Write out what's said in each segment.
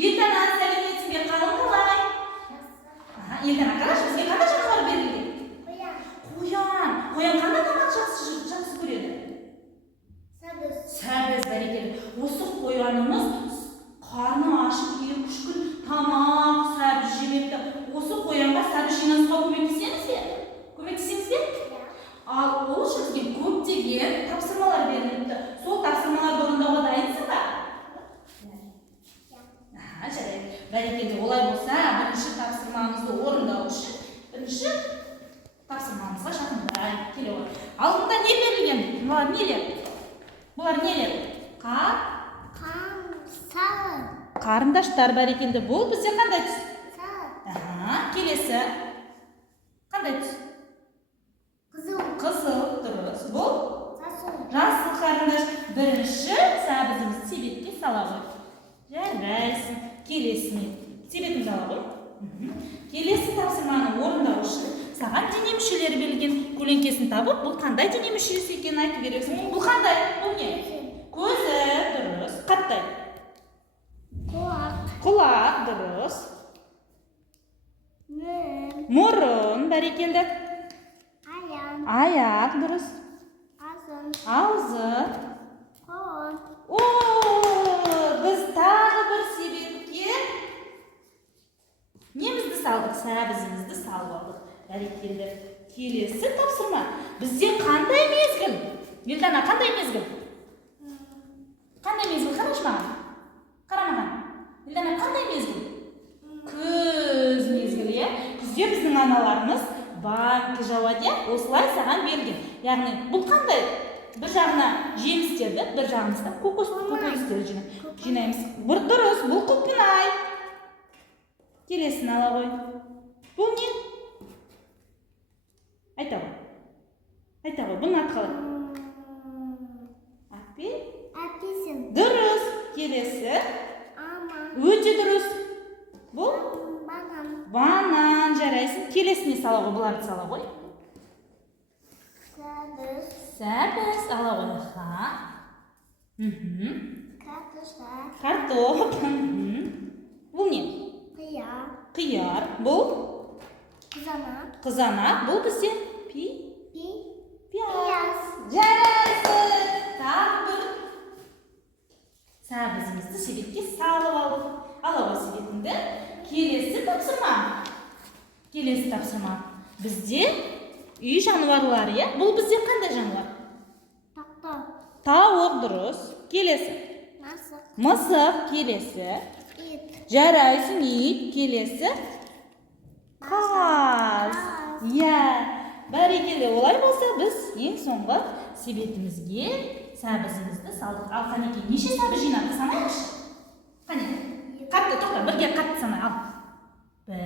Елдана сәлеметсің бе, қалың қалай? Елдана, қарашы, бізге қандай жануар берілген? Қоян қандай тамақ жақсы көреді? Сәбіз, бәрекелді. Осы қоянымыз қарны ашып 2-3 күн тамақ, сәбіз жемепті. Осы қоянға сәбіз жинауға көмектесеміз бе? Ал ол үшін бізге көптеген тапсырмалар беріліпті. Сол тапсырмаларды орындауға дайынсың ба? Жарайды. Бәрекелді, олай болса, бірінші тапсырмамызды орындау үшін бірінші тапсырмамызға жақындай келе ғой. Алдында не берілген? Бұлар нелер? Қарындаштар, бәрекелді. Бұл бізде қандай түс? Келесі. Қандай түс? Қызыл, дұрыс. Бұл? Жасыл қарындаш. Бірінші сәбізімізді себетке сала ғой. Жарайсың. Келесіне себетін сала ғой. Келесі тапсырманы орындау үшін саған дене мүшелері берілген. Көлеңкесін табып, бұл қандай дене мүшесі екенін айту керексің. Бұл қандай? Бұл не? Көзі, дұрыс. Қандай? Құлақ, дұрыс. Мұрын, бәрекелді. Аяқ, дұрыс. Аузы. Біз тағы бір себетке немізді салдық, сәбізімізді салып алдық. Бәрекелді. Келесі тапсырма. Бізде қандай мезгіл? Елдана, қандай мезгіл? Қандай мезгіл? Қарашы маған. Қарамаған. Елдана, қандай мезгіл? Күз мезгілі, е? Күзде біздің аналарымыз банкі жауады, осылай саған берген. Яғни, бұл қандай? Бір жағына жемістерді, бір жағымызда көкөстерді жинаймыз. Дұрыс, бұл құлпынай. Келесін ала ғой. Бұл не? Айта ғой, бұның аты қалай? Апельсин. Дұрыс. Келесі. Өте дұрыс. Бұл? Банан, жарайсың. Келесіне сала ғой, бұларды сала ғой. Сәбіз, ала ғой. Картоп. Бұл не? Қияр. Бұл? Қызанақ. Бұл бізде? Пияз. Жарайсың. Тағы бір сәбізімізді себетке салып алдық. Ала ғой себетіңді. Келесі тапсырма. Бізде үй жануарлары, е? Бұл бізде қандай жануар? Тауық, дұрыс. Келесі. Мысық. Келесі. Жарайсың, ит. Келесі. Қаз. Бәрекелді. Олай болса, біз ең соңғы себетімізге сәбізімізді салдық. Ал қанекей, неше сәбіз жинады? Санайықшы. Қанекей. Қатты, тоқта, бірге қатты санай. Ал. 1,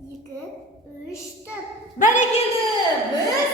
2, 3, 4. Бәрекелді. Біз